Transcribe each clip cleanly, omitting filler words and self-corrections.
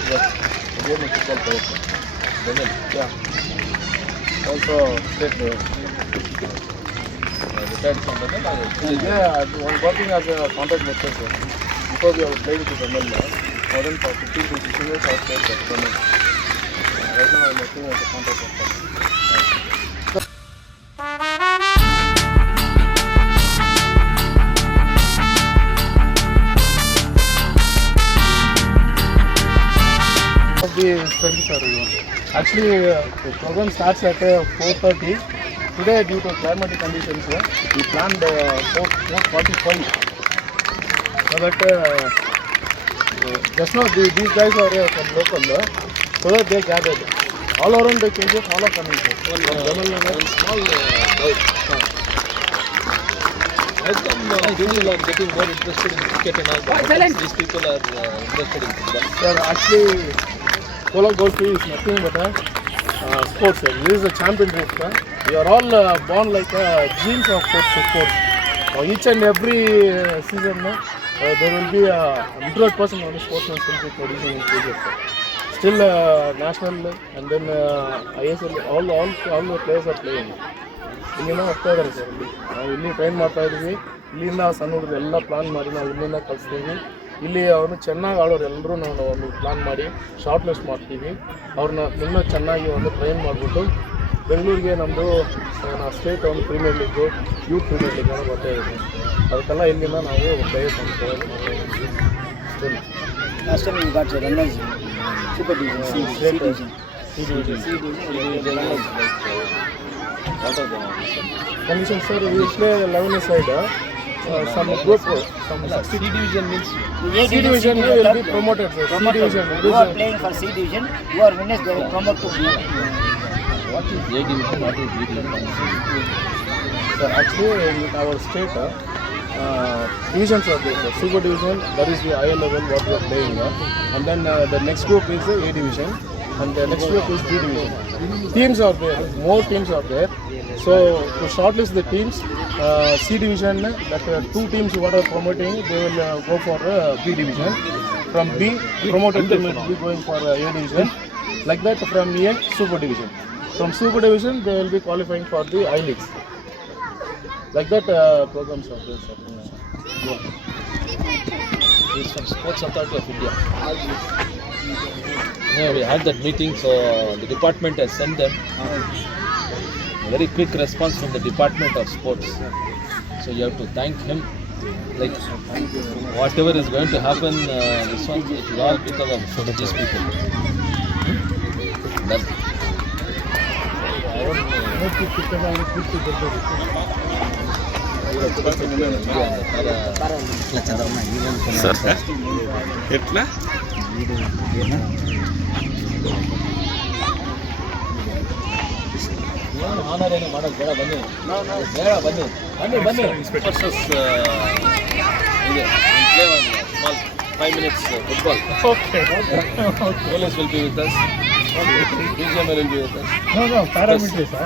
football, the game of football player. Benin. Yeah. Also state player. Retired from Benin. Yeah, I was working as a contract worker. Before we were playing to Benin, more than 15 to 16 years I played at Benin. Right now I'm working as a contract worker. Of the strength, sir. Actually, the program starts at 4:30. Today, due to climatic conditions, we planned 4:45. So that just now these guys are from local, so that they gathered. All around the changes, all are coming. Sir. One small doubt. How come people are getting more interested in cricket and all that? These people are interested in football. Sir, actually, Polo Golf is nothing but a sports. Sir. This is a championship. We are all born like genes of sports. Each and every season, there will be 100% on the sportsman will be producing in cricket. Still national and then ISL, all the players are playing. ಇಲ್ಲಿಂದ ಹೋಗ್ತಾ ಇದ್ದಾರೆ sir. ನಾವು ಇಲ್ಲಿ train ಮಾಡ್ತಾ ಇದ್ದೀವಿ. ಇಲ್ಲಿಂದ ಸಣ್ಣ ಹುಡುಗರು ಎಲ್ಲ ಪ್ಲಾನ್ ಮಾಡಿ ನಾವು ಇಲ್ಲಿಂದ ಕಳಿಸ್ತೀವಿ. ಇಲ್ಲಿ ಅವನು ಚೆನ್ನಾಗಿ ಆಡೋರು ಎಲ್ಲರೂ ನಾವು ಒಂದು ಪ್ಲಾನ್ ಮಾಡಿ ಶಾರ್ಟ್ ಲಿಸ್ಟ್ ಮಾಡ್ತೀವಿ. ಅವ್ರನ್ನ ಇನ್ನೂ ಚೆನ್ನಾಗಿ ಒಂದು ಟ್ರೈನ್ ಮಾಡಿಬಿಟ್ಟು ಬೆಂಗಳೂರಿಗೆ ನಮ್ಮದು ಸ್ಟೇಟ್ ಒಂದು premier league, youth premier league ಅನ್ನೋ ಬರ್ತಾ ಇದೆ. ಅದಕ್ಕೆಲ್ಲ ಇಲ್ಲಿಂದ ನಾವು ಪ್ಲೇಯರ್ಸ್ ಒಂದು ಪ್ರೊವೈಡ್ ಮಾಡ್ತಾ ಇದ್ದೀವಿ. Last time you got the runners, Super Division, C Division. What are the conditions, sir? We play 11 aside. Some group, some C division means C division will be promoted. Sir. C division. You are playing for C division. You are winners. They will promote to B. What is A division? What is B division? Sir, actually, in our state, divisions are there. Sir. Super division, that is the higher level what we are playing. And then the next group is A division. And the next group is B division. Teams are there, more teams are there. So to shortlist the teams, C division, that 2 teams what are promoting, they will go for B division. From B, promoted team will be going for A division. Like that, from A, Super division. From Super division, they will be qualifying for the I leagues. Like that, programs are there. It's from Sports Authority of India. Yeah, we had that meeting, so the department has sent them. Very quick response from the Department of Sports. So you have to thank him. Like whatever is going to happen, this one it is all because of these people. Done. Sir, etla? Honour ಏನು ಮಾಡೋದು ಬೇಡ, ಬನ್ನಿ ಬೇಡ, ಬನ್ನಿ ಬನ್ನಿ ಬನ್ನಿ versus ಇದೆ play one small 5 minutes football. Okay. Police will be with us. BGML will be with us. No, paramilitary, sir.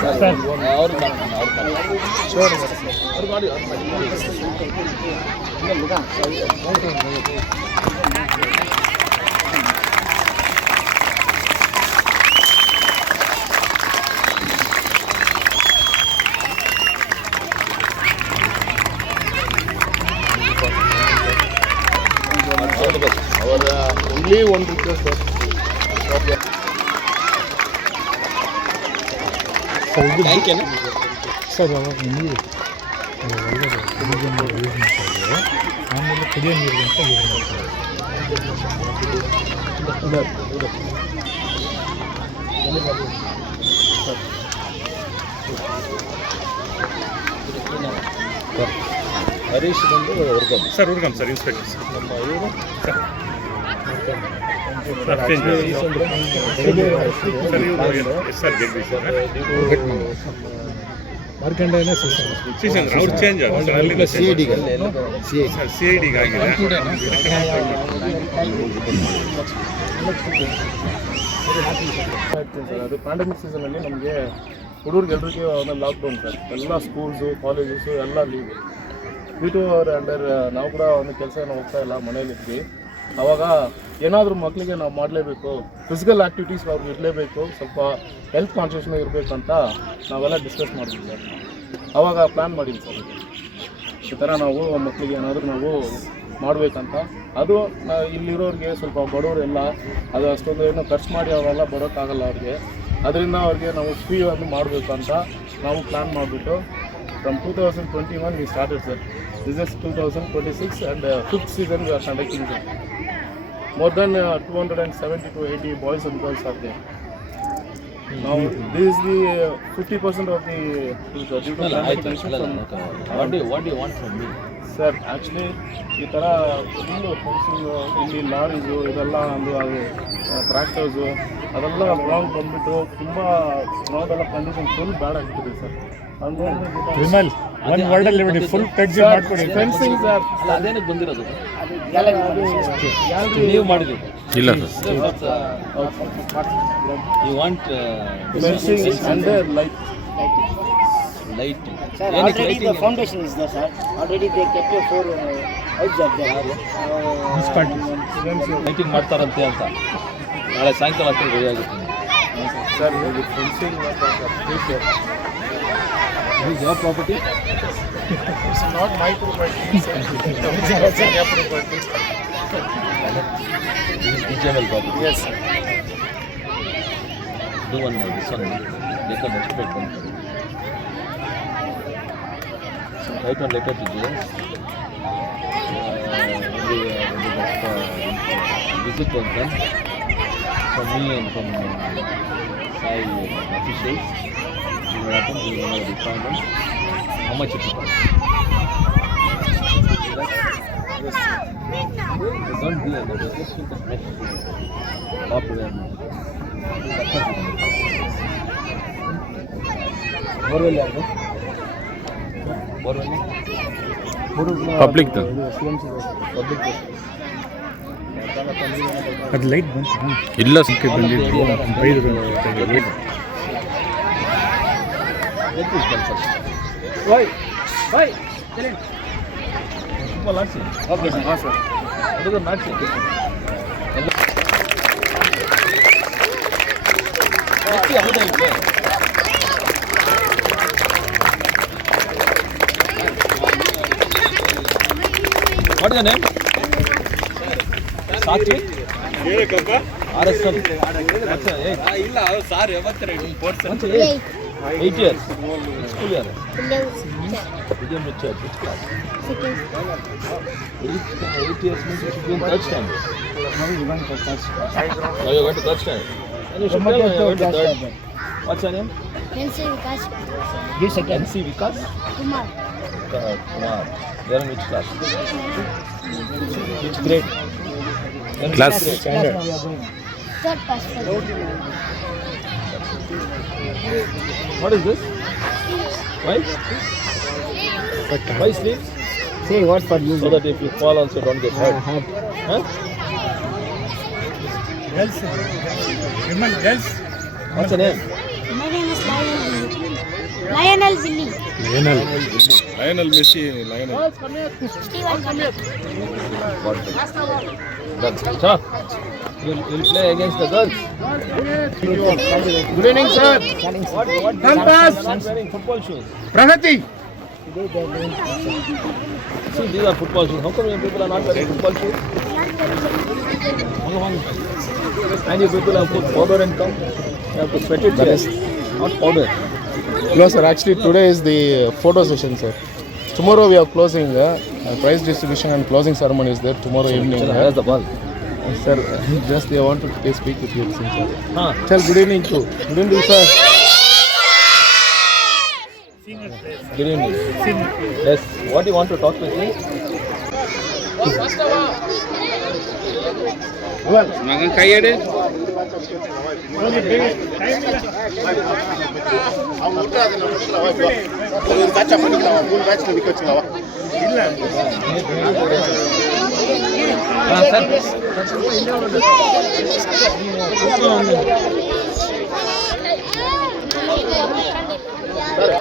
Sir, ಅವ್ರು ಶೋರ್ ಅವ್ರು ಮಾಡಿ our only one request, sir. Thank you. Sir ಅವಾಗ ನೀರು ಒಳ್ಳೆಯದು ಕುಡಿಯೋ ನೀರು ಯೂಸ್ ಮಾಡ್ತಾಯಿದ್ರು. ಆಮೇಲೆ ಕುಡಿಯೋ ನೀರಿಗಿಂತ ಯೂಸ್ ಮಾಡ್ತಾರೆ. ಹರೀಶ್ ಬಂದು ಹುರ್ಗಮ್ ಸರ್ ಹುರ್ಗಮ್ ಸರ್ ಇನ್ಸ್ಪೆಕ್ಟರ್ ಸರ್. ನಮ್ಮ ಇವರು ಸರ್ ಜಗದೀಶ್ ಮಾರ್ಕಂಡೇಯನೇ ಸೀಸನ್ ಅವ್ರು ಚೇಂಜ್ ಆಗಿದೆ ಸಿ ಐ ಡಿಗೆ ಆಗಿದೆ. ಅದು ಪ್ಯಾಂಡಮಿಕ್ ಸೀಸನಲ್ಲಿ ನಮಗೆ ಹುಡುಗರಿಗೆಲ್ರಿಗೂ ಲಾಕ್ಡೌನ್ ಸರ್. ಎಲ್ಲ ಸ್ಕೂಲ್ಸು ಕಾಲೇಜಸ್ಸು ಎಲ್ಲ ಲೀವ್. V2 ಅವ್ರ ಅಂಡರ್ ನಾವು ಕೂಡ ಒಂದು ಕೆಲಸ ಏನೋ ಹೋಗ್ತಾ ಇಲ್ಲ, ಮನೇಲಿದ್ವಿ. ಆವಾಗ ಏನಾದರೂ ಮಕ್ಕಳಿಗೆ ನಾವು ಮಾಡಲೇಬೇಕು, ಫಿಸಿಕಲ್ ಆ್ಯಕ್ಟಿವಿಟೀಸ್ ಅವ್ರಿಗೆ ಇರಲೇಬೇಕು, ಸ್ವಲ್ಪ ಹೆಲ್ತ್ ಕಾನ್ಷಿಯಸ್ನೂ ಇರಬೇಕಂತ ನಾವೆಲ್ಲ ಡಿಸ್ಕಸ್ ಮಾಡಿದ್ವಿ ಸರ್. ಆವಾಗ ಪ್ಲ್ಯಾನ್ ಮಾಡಿದ್ವಿ ಸರ್, ಈ ಥರ ನಾವು ಮಕ್ಕಳಿಗೆ ಏನಾದರೂ ನಾವು ಮಾಡಬೇಕಂತ. ಅದು ಇಲ್ಲಿರೋರಿಗೆ ಸ್ವಲ್ಪ ಬಡವರೆಲ್ಲ ಅದು ಅಷ್ಟೊಂದು ಏನೋ ಖರ್ಚು ಮಾಡಿ ಅವೆಲ್ಲ ಬರೋಕ್ಕಾಗಲ್ಲ ಅವ್ರಿಗೆ. ಅದರಿಂದ ಅವ್ರಿಗೆ ನಾವು ಫ್ರೀ ಒಂದು ಮಾಡಬೇಕು ಅಂತ ನಾವು ಪ್ಲ್ಯಾನ್ ಮಾಡಿಬಿಟ್ಟು from 2021 we started sir. This is 2026 and 5th season we are conducting sir. More than 270 to 80 boys and girls are there. Now this is the 50% of the due to climate change from what do you want from me? Sir actually ಈ ಥರ full fencing, ಇಲ್ಲಿ ಲಾರೀಸು ಇದೆಲ್ಲ ಒಂದು ಅದು ಟ್ರ್ಯಾಕ್ಟರ್ಸು ಅದೆಲ್ಲ ground ಬಂದುಬಿಟ್ಟು ತುಂಬ ಗ್ರೌಂಡೆಲ್ಲ condition full ಬ್ಯಾಡ್ ಆಗ್ತಿದೆ ಸರ್. ವಿಮಲ್ ಒಂದು ವರ್ಡಲ್ಲಿ ಬಿಡಿ, ಫುಲ್ ಟಚ್ ಮಾಡ್ಕೊಡಿ. ಫೆನ್ಸಿಂಗ್ ಸರ್, ಅದೇನಕ್ಕೆ ಬಂದಿರೋದು? ಯಾರು ನೀವು ಮಾಡಿದ್ರಿ? ಇಲ್ಲ you want fencing and light? Sir, already the foundation is there, sir. Already they kept 4 houses are there. Lighting ಮಾಡ್ತಾರಂತೆ ಅಂತ ನಾಳೆ ಸಾಯಂಕಾಲ ಅಷ್ಟೊಂದು ರೆಡಿ ಆಗುತ್ತೆ ಸರ್. ಇದು fencing is your property? Its not my property, property. BJML property. Yes Do one more, this one letter expect one. So write one letter to JS. Visit was done from me and from Sai officials. We will happen, we will know the requirement. How much it will cost? Yes. Don't be a just think of next popular. Borewell ಯಾವುದು? Borewell public public ಅದು light ಬಂತು ಇಲ್ಲ ಸಂಖ್ಯೆ ಬಂದಿದ್ದು ಐದು ಬಂದು football ಆಡಿಸಿ. Okay sir. ಹಾಂ ಸರ್. ಹುಡುಗರು ಆಡಿಸಿ ಎಲ್ಲ ಹೌದಾ ಇಟ್ಲೆ? What is the name? Satvik? RSM. ಇಲ್ಲ ಅವ್ರು sir ಯಾವತ್ತರ 8 years. School year. Medium Richard. Which class? 8 years means you should be in third standard. Now you are going to third standard. And you should tell me you are going to third. What's your name? NC Vikas? Kumar. Kumar. You are in which class? Which grade? Class. Standard. Third class. What is this? Why? Why sleeves? Say what for you? So that if you fall also don't get hurt. Huh? Girls Vimal girls What's your name? My name is Lionel Billy. Lionel Messi Lionel Steven Kamir. Girls. Sir, you'll play against the girls. Good evening sir. Campus. Wearing football shoes. Pragati. See, these are football shoes. How come you people are not wearing football shoes? And you people have put powder and come. You have to sweat it first, not powder. No sir, actually today is the photo session sir. Tomorrow we are closing prize distribution and closing ceremony is there tomorrow evening. Where's the ball? Sir, just they wanted to speak with you sir. Huh? Sir, good evening too. Good evening sir. Good evening. Yes. What do you want to talk with me? ಮಗನ್ ಕೈ ಎಡೆ Sir.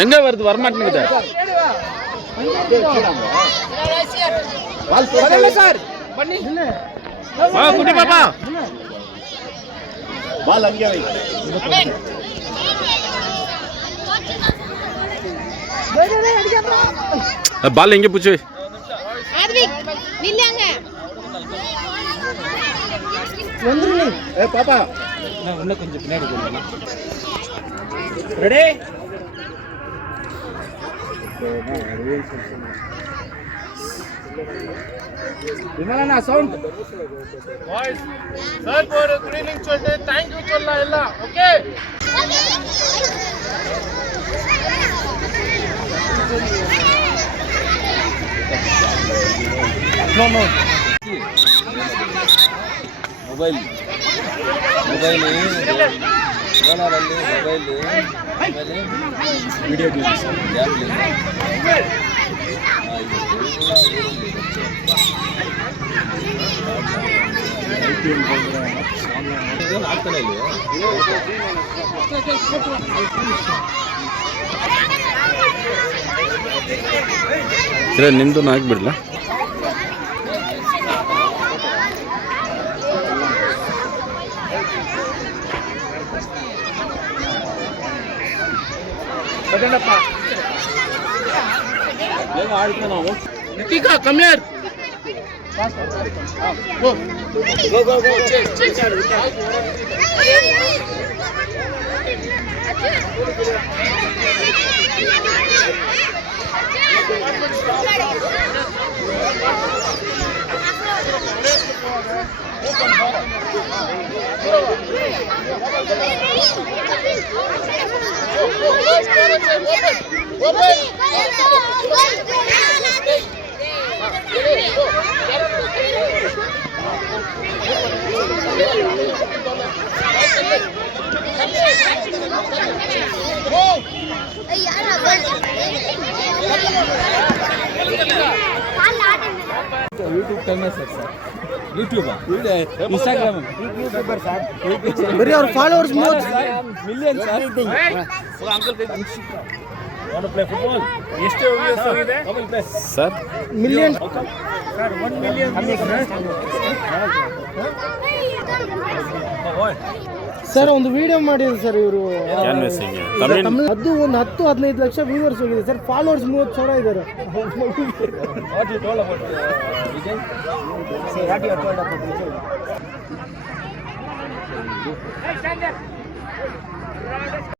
எங்க வருது வரமாட்டேங்குது குட்டி பாப்பா ball ಹಂಗೆ ಹೋಯ್ பால் எங்க போச்சு ஏ பாப்பா இன்னும் கொஞ்சம் பின்னாடி ரெடி விமலண்ணா சவுண்ட் சார் ஒரு குட் ஈவினிங் சொல்லிட்டு தேங்க்யூ சொல்லலாம் எல்லாம் ஓகே ಮೊಬೈಲ್ ಕೋಲಾರಲ್ಲಿ ಮೊಬೈಲ್ ವಿಡಿಯೋ ಗೇಮ್ಸ್ ಆಗ್ತಾನೆ ಇಲ್ಲಿ ನಿಂದು ಹಾಕ್ಬಿಡ್ಲಾ Nitika, come here. Go. Go. Change. YouTube ಟೈಮೇ sir YouTube Instagram YouTuber sir ಬರೀ ಅವ್ರ ಫಾಲೋವರ್ಸ್ ಮಿಲಿಯನ್ ಸರ್ ಎಷ್ಟು ವ್ಯೂಸ್ ಆಗಿದೆ sir million sir 1 million sir ಒಂದು ವಿಡಿಯೋ ಮಾಡಿದ್ರು ಸರ್ ಇವರು ಅದು ಒಂದು 10-15 ಲಕ್ಷ ವ್ಯೂವರ್ಸ್ ಹೋಗಿದೆ ಸರ್ ಫಾಲೋವರ್ಸ್ 30,000 ಇದ್ದಾರೆ What you told about Vijay? Say what you told about Vijay.